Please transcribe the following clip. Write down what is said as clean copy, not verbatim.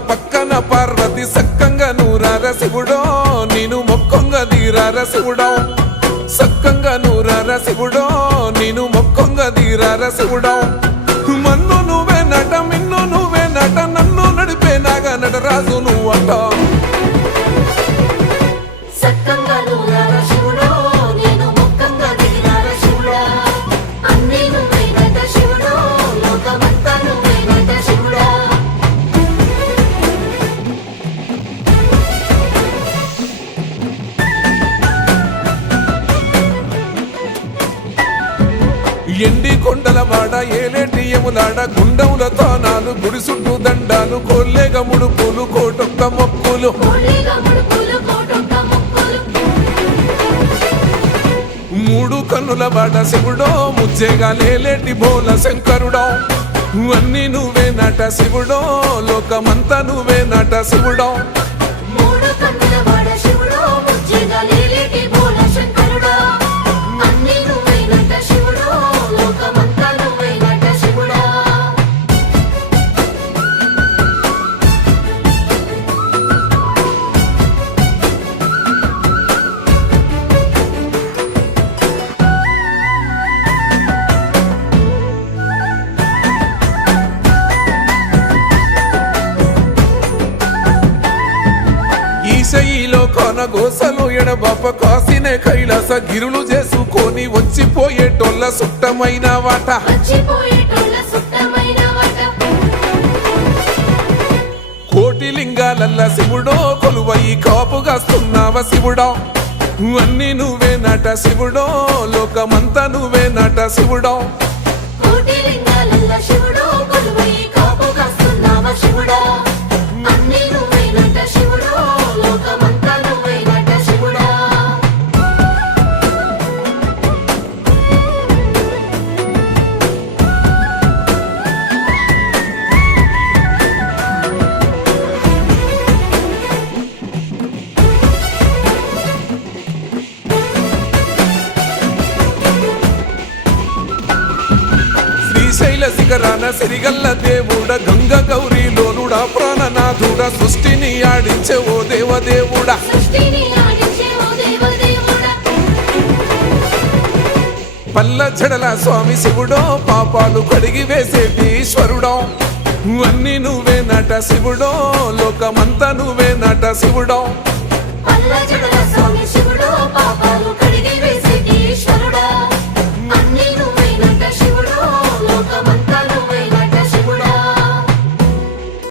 పక్కన పార్వతి సక్కంగా నూరార శివుడో నేను మొక్కంగా దీరార శివుడో సక్కంగా నూరార శివుడో నేను మొక్కంగా దీరార శివుడో మన్ను నువ్వే నట మిన్ను నువ్వే నట నన్ను నడిపే నాగా నటరాజు నువ్వంట ఎండి కొండలవాడ ఏలేటి యములాడ గుండములతో నాలు గుడి చుట్టూ దండాలు కొల్లేగ ముడుపులు కోటొక్క మొక్కులు మూడు కన్నుల వాడ శివుడో ముచ్చేగా లేలేటి బోల శంకరుడో అన్నీ నువ్వే నట శివుడో లోకమంతా నువ్వే నట శివుడో ఈశయిలో కొన గోసలు ఎడబాప కాసినే కైలాస గిరులు చేసుకొని వచ్చిపోయేటోళ్ళ సుట్టమైన వాట కోటి లింగాలల్ల శివుడో కొలువయి కాపుగాస్తున్నావ శివుడో అన్నీ నువ్వే నట శివుడో లోకమంతా నువ్వే నట శివుడో శ్రీశైల శిఖరాన సిరిగల్ల దేవుడ గంగ గౌరీ లోనుడా ప్రాణనాథుడ సృష్టిని ఆడించే ఓ దేవదేవుడా పల్ల జడల స్వామి శివుడో పాపాలు కడిగి వేసేటి ఈశ్వరుడో అన్నీ నువ్వే నట శివుడో లోకమంతా నువ్వే నట శివుడో